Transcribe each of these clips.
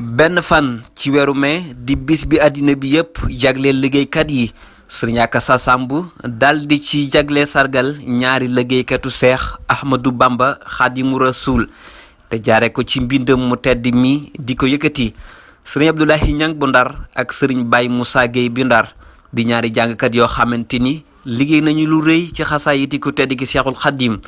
benn fan ci weeru mai di bis bi àddina bi yépp jagleel liggéeykat yi Serigne Akassa Samb daldi ci jagle sargal ñaari liggéeykatu Seex Ahmadou Bamba Xaadimu Rasuul te jaare ko ci mbindam mu tedd mi di ko yëkkati Serigne Abdoulaye Niang bu Ndar ak Serigne Baye Moussa Gueye bi Ndar di ñaari jàngkat yoo xamante ni liggéey nañu lu rëy ci xasaayiti ku tedd ki Seexul Xaadim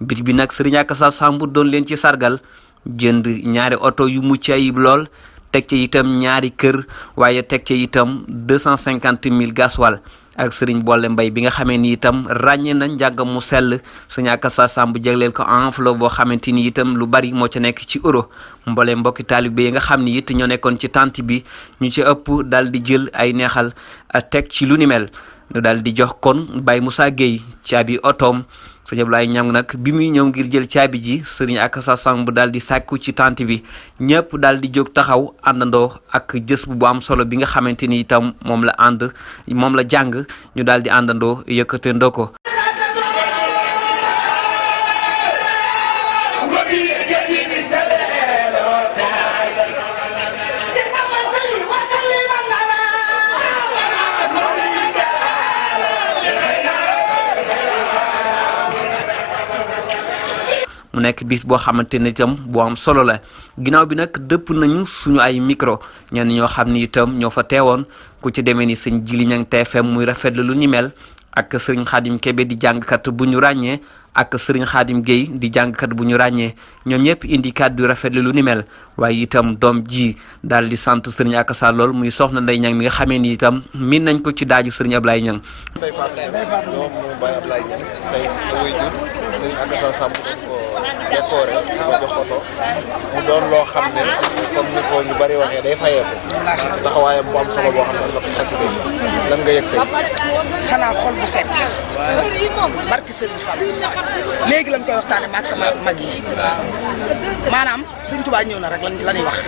bis bi nag Serigne Akassa Samb doon leen ci sargal jënd ñaari oto yu mucc ayib lool teg ci itam ñaari kër waaye teg ci itam 250 000 gasoil ak Serigne Bolle Mbaye bi nga xamee ni itam ràññee na njàngam mu sell Serigne Akassa Samb jagleel ko enveloppe boo xamante ni itam lu bari moo ca nekk ci euro mboolee mbokki taalibe yi nga xam ni it ñoo nekkoon ci tànt bi ñu ci ëpp daal di jël ay neexal teg ci lu ni mel ñu daal di jox kon Baye Moussa Gueye caabi otoom Serigne Abdoulaye Niang nag bi muy ñëw ngir jël caabi ji Serigne Akassa Samb daal di sàkku ci tànt bi ñëpp daal di jóg taxaw àndandoo ak jës bu am solo bi nga xamante ni itam moom la jàng ñu daal di àndandoo yëkkate ndoo ko mu nekk bis boo xamante ne itam boo am solo la ginnaaw bi nag dëpp nañu suñu ay micro ñenn ñoo xam ni itam ñoo fa teewoon ku ci demee ni sëñ Jili Niang TFM muy rafetlu lu ñu mel ak sëriñ Xaadim Kebe di jàngkat bu ñu ràññee ak sëriñ Xaadim Gueye di jàngkat bu ñu ràññee ñoom ñëpp indi kàddu rafetlu lu ni mel waaye itam doom ji daal di sant sëriñ Akassa lool muy soxna Ndeye Niang mi nga xamee ni itam min nañ ko ci daaju sëriñ Abdoulaye Niang. décoré ko jox oto mu doon loo xam ne comme ni ko ñu bari waxee day fayeeku taxawaayam bu am solo boo xam ne dafa xasida yi lan nga yëg tey xanaa xol bu set barki Serigne Fall léegi lañ koy waxtaane maag sama mag yi maanaam Serigne Touba ñëw na rek la ñuy wax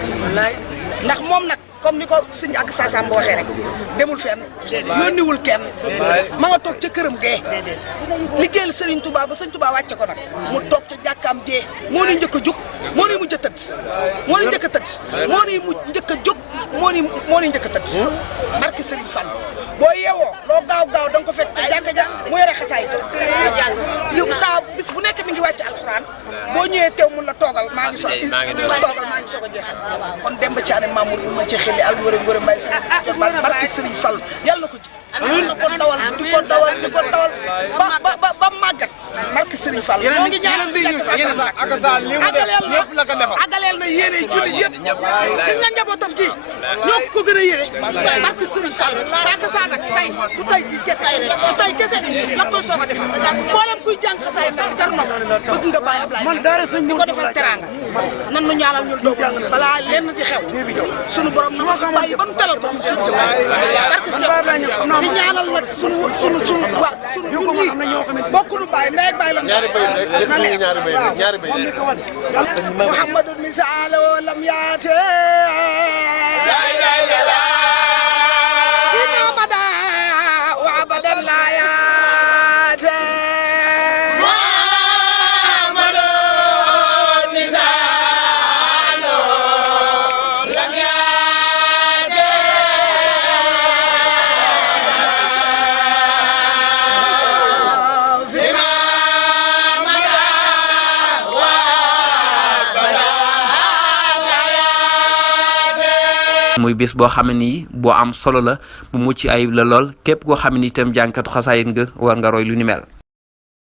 ndax moom nag comme ni ko Serigne Akassa Samb waxee rek demul fenn yónniwul kenn ma nga toog ca këram gee liggéeyal Serigne Touba ba Serigne Touba wàcce ko nag mu toog ca jàkkaam gee moo ni njëkk a jug moo ni mujj a tëdd moo ni njëkk a tëdd moo ni mujj njëkk a jug moo ni njëkk a tëdd barke Serigne Fall boo yeewoo loo gaaw da nga ko fekk ca jàkka ja mu yore xasaay itam yow saa bis bu nekk mi ngi wàcc alxuraan boo ñëwee teew mun la toogal maa ngi soog a jeexal kon dem ba ci ane Mamour ma ci xeli al wërë mbay sa jot barke Serigne Fall yàlla na ko ji di ko dawal ba màggat barke Serigne Fall moo ngi ñaanal Serigne Akassa agaleel na yéene julli yëpp gis nga njabootam gi ñoo ko gën a yéene barke Serigne Fall Akassa nag tey du tey ji kese la koy soog a defal mboolem kuy jàng xasaay nag gar na bëgg nga bàyyi Ablaye di ko defal teranga nan nu ñaanal ñun doomu yi balaa lenn di xew sunu borom na ko bàyyi ba nu teral ko ñun suñu jëm barke Cheikh di ñaanal nag sunu ñun ñii bokk nu bàyyi ndey bàyyi la na leen ñaari bay Muhammadu misaal lam yaate fi mamada wa abadan la yaate Muhammadu misaal lam yaate muy bis boo xam ne nii boo am solo la bu mucc ayib la lool képp koo xam ne itam jàngkatu xasaayit nga war nga roy lu ni mel